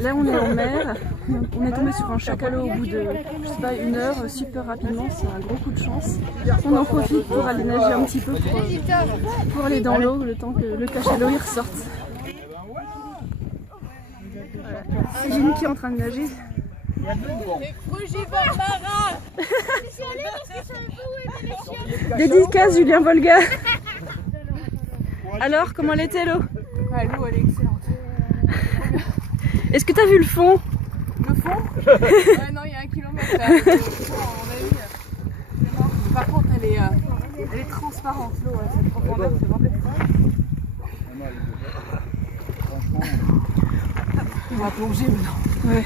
Là on est en mer, on est tombé sur un chacal-eau au bout de, je sais pas, 1 heure, super rapidement, c'est un gros coup de chance. On en profite pour aller nager un petit peu pour aller dans l'eau le temps que le cachalot y ressorte. Voilà. C'est Jenny qui est en train de nager. Dédicace Julien Volga. Alors, comment elle était l'eau? L'eau elle est excellente. Est-ce que tu as vu le fond? Le fond? Ouais, non, il y a 1 kilomètre là. Le fond, on a vu. C'est mort. Par contre, elle est transparente l'eau, cette profondeur, c'est vraiment on va plonger maintenant. Ouais.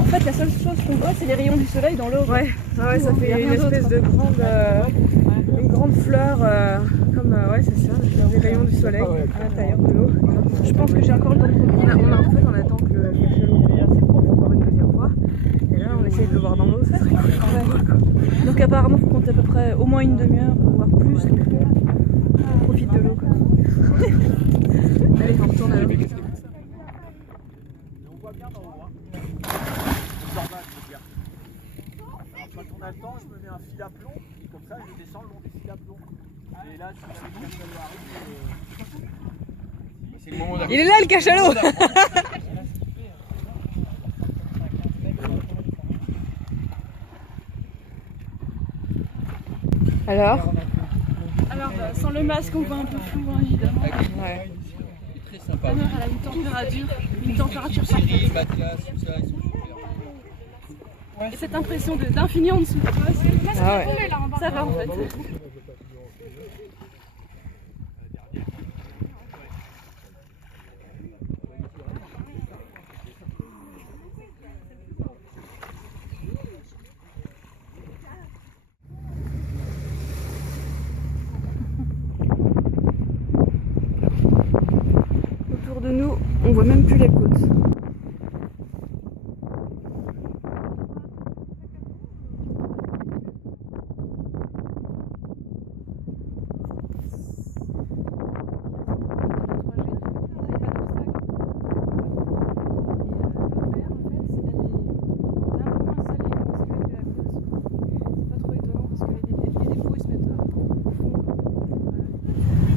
En fait, la seule chose qu'on voit, c'est les rayons du soleil dans l'eau. Ouais, ouais, ça fait une espèce de grande fleur, comme, ouais, c'est ça, les rayons du soleil à l'intérieur de l'eau. Je pense que j'ai encore le temps de revenir. On attend que le cachalot revienne assez pour le voir une 2e fois. Et là, on essaye de le voir dans l'eau, ça serait cool. Donc apparemment, il faut compter à peu près au moins une demi-heure, voire plus. On profite de l'eau. Allez, on retourne à l'eau. On voit bien dans le droit. Quand on a le temps, je me mets un fil à plomb, et comme ça je descends le long des fils à plomb. Et là, si le cachalot arrive, Il est là le cachalot. Alors, sans le masque, on voit un peu flou, hein, évidemment. ouais. c'est très sympa. La mer, elle a une température parfaite. Les matelas, tout ça, ils sont super. Et cette impression d'infini en dessous, Ah ouais. ça va en fait. Autour de nous, on voit même plus les côtes.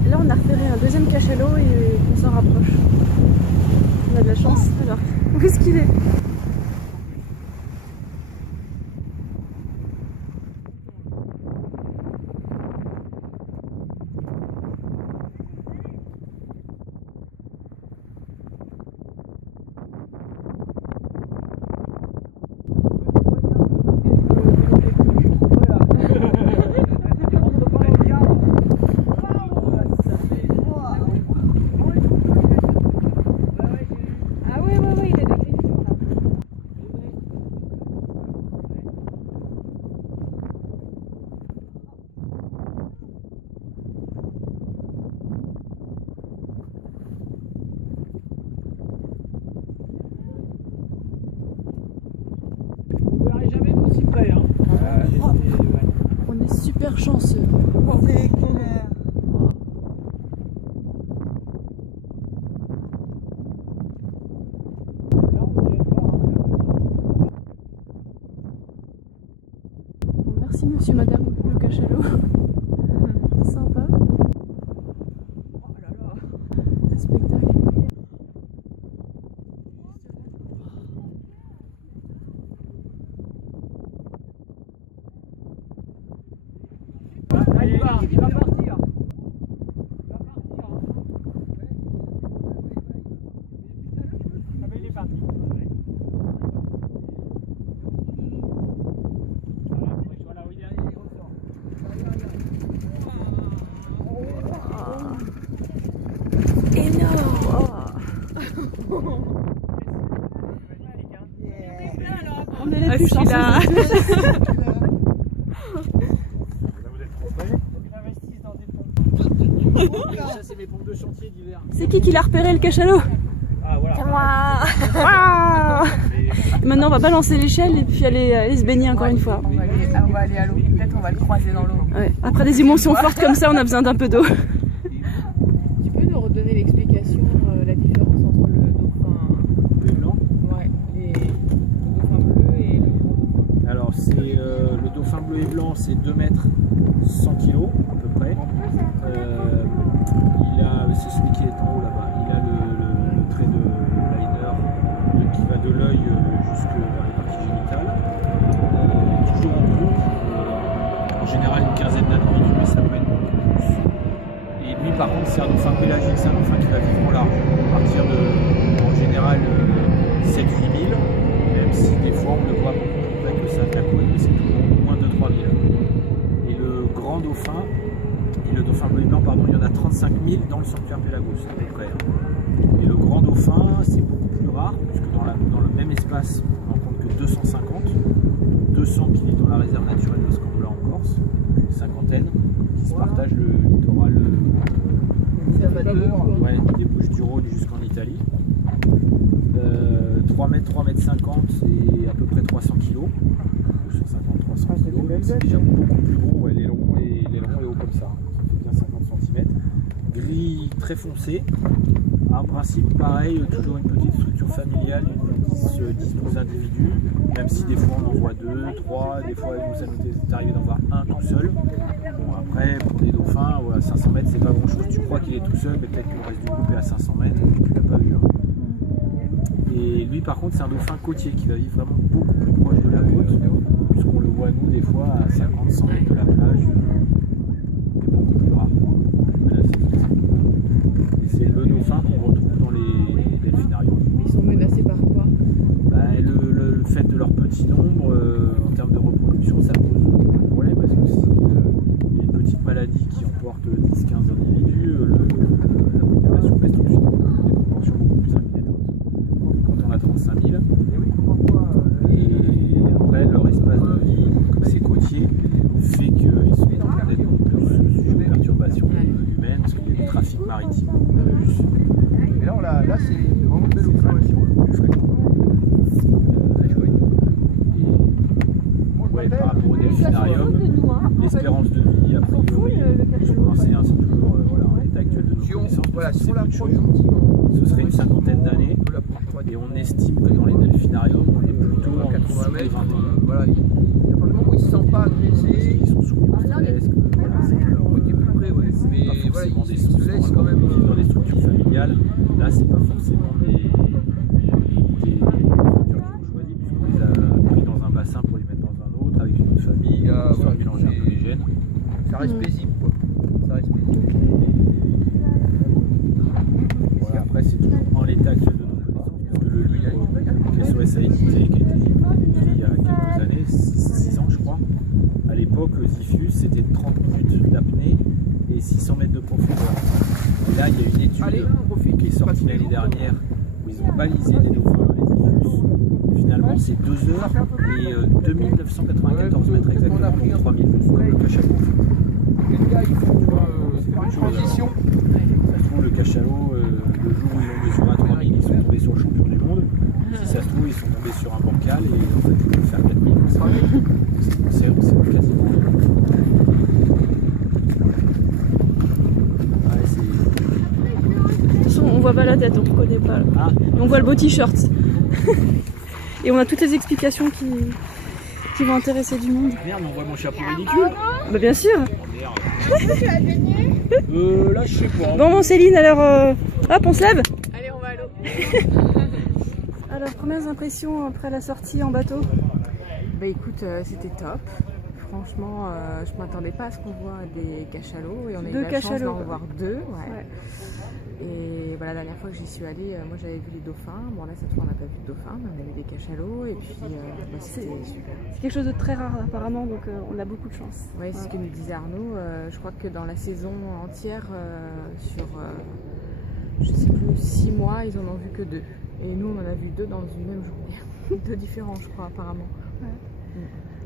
Là on a repéré un 2e cachalot et on s'en rapproche. On a de la chance. Alors, où est-ce qu'il est? On est super chanceux. Merci monsieur, madame, le cachalot. C'est sympa. Oh là là. Un spectacle. Il va partir. Il va partir. Ah mais il est parti. Voilà où il est, il ressort. On est les plus chanceux. Là, vous êtes trop près. Ils investissent dans des pompes. Ça, c'est mes pompes de chantier d'hiver. C'est qui l'a repéré le cachalot? Ah, voilà. C'est moi. Maintenant on va balancer l'échelle et puis aller se baigner encore une fois. On va aller à l'eau. Peut-être on va le croiser dans l'eau. Ouais. Après des émotions fortes comme ça, on a besoin d'un peu d'eau. Tu peux nous redonner l'explication Alors c'est le dauphin bleu et blanc, c'est 2 mètres 100 kg à peu près. C'est celui qui est en haut là-bas. Il a le trait de liner qui va de l'œil jusque vers les parties génitales. Toujours en groupe. En général une quinzaine d'individus, mais ça peut être beaucoup plus. Et lui par contre c'est un dauphin pélagique, c'est un dauphin qui va vivre en large. À partir de en général 7-8 000, même si des fois on le voit beaucoup avec le sac à couilles, mais c'est toujours moins de 3 000. Et le grand dauphin, le dauphin bleu et blanc, pardon, il y en a 35 000 dans le sanctuaire Pélagos à peu près. Et le grand dauphin, c'est beaucoup plus rare, puisque dans le même espace, on n'en compte que 250. 200 qui vivent dans la réserve naturelle de Scambola en Corse, une cinquantaine qui se partagent le littoral des Bouches-du-Rhône jusqu'en Italie. 3 mètres, 3 mètres 50, c'est à peu près 300 kg. 250-300 kg, c'est déjà beaucoup plus gros, ouais, l'aileron est haut comme ça, ça fait bien 50 cm. Gris très foncé, un principe pareil, toujours une petite structure familiale, 10-12 individus, même si des fois on en voit 2, 3, des fois ça nous est arrivé d'en voir un tout seul. Bon après pour des dauphins, voilà, 500 mètres c'est pas grand chose, tu crois qu'il est tout seul, mais peut-être que le reste du groupe est à 500 mètres et tu l'as pas vu. Hein. Et lui par contre c'est un dauphin côtier qui va vivre vraiment beaucoup plus proche de la côte, puisqu'on le voit nous des fois à 50-100 mètres de la plage, c'est beaucoup plus rare. Et c'est le dauphin qu'on retrouve dans les delphinariums. Ils sont menacés par quoi? Le fait de leur petit nombre, en termes de reproduction, ça pose un problème, parce que s'il y a une petite maladie qui emporte 10-15 individus, la population baisse tout de suite, des proportions beaucoup plus inquiétantes. Quand on a 35 000, et après leur espace de vie, comme c'est côtier, fait qu'ils sont nettement plus sujets aux perturbations humaines, parce qu'il y a du trafic maritime plus. Et là c'est vraiment une belle opération. Plus fréquent. Ouais, par rapport au delphinarium, l'espérance de vie, a priori, je pense c'est toujours en l'état actuel de nos connaissances, c'est peu de choses. Ce serait une cinquantaine d'années, et on estime que dans les delphinariums, on est plutôt en 80 mètres. Voilà, il y a pas le moment où ils ne se sentent pas agressés. Ils sont soumis au stress, c'est leur côté plus près, ouais. Mais pas forcément voilà, des structures quand même dans des structures familiales. Là, c'est pas forcément des structures qu'ils ont choisies, puisqu'on les a pris dans un bassin pour les mettre dans un autre avec une autre famille, histoire de mélanger un peu les gènes. Ça reste paisible, quoi. Ça reste paisible. Voilà, après, c'est toujours en l'état actuel de nos connaissances, puisque le livre que SOS a édité, qui a été écrit il y a quelques années, 6 ans je crois, à l'époque, le Zifus, c'était 30 minutes d'apnée et 600 mètres de profondeur. Et là, il y a une étude qui est sortie l'année dernière où ils ont balisé des dauphins, les Zifus. Finalement, c'est 2 heures et 2994 mètres exactement, donc 3000, comme le cachalot. Les gars, il faut faire une transition. Ça se trouve, le cachalot, le jour où ils ont mesuré à 3000, ils sont tombés sur le champion du monde. Si ça se trouve, ils sont tombés sur un bancal et en fait, ils peuvent faire 4000. C'est quasiment. De toute façon, on voit pas la tête, on ne reconnaît pas. Ah. On voit le beau t-shirt. Et on a toutes les explications qui vont intéresser du monde. Merde, on voit mon chapeau ridicule. Bah bien sûr. Oh, merde. Là, je sais pas. Bon, Céline, alors, hop, on se lève. Allez, on va à l'eau. Alors, premières impressions après la sortie en bateau? Bah écoute, c'était top. Franchement, je m'attendais pas à ce qu'on voit des cachalots et on a eu la chance d'en voir 2. Ouais. Et voilà, la dernière fois que j'y suis allée, moi j'avais vu les dauphins. Bon là cette fois on n'a pas vu de dauphins, mais on a vu des cachalots et puis c'était super. C'est quelque chose de très rare apparemment, donc on a beaucoup de chance. Ouais, c'est ce que nous disait Arnaud. Je crois que dans la saison entière, sur je sais plus 6 mois, ils en ont vu que 2. Et nous on en a vu 2 dans une même journée. 2 différents je crois apparemment. Ouais.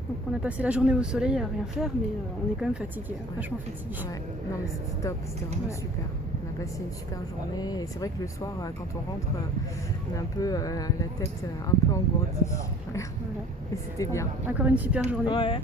Donc on a passé la journée au soleil à rien faire, mais on est quand même fatigué, vachement fatigué. Ouais, non mais c'était top, c'était vraiment super. On a passé une super journée et c'est vrai que le soir, quand on rentre, on a un peu la tête un peu engourdie. Voilà. Et c'était bien. Encore une super journée. Ouais.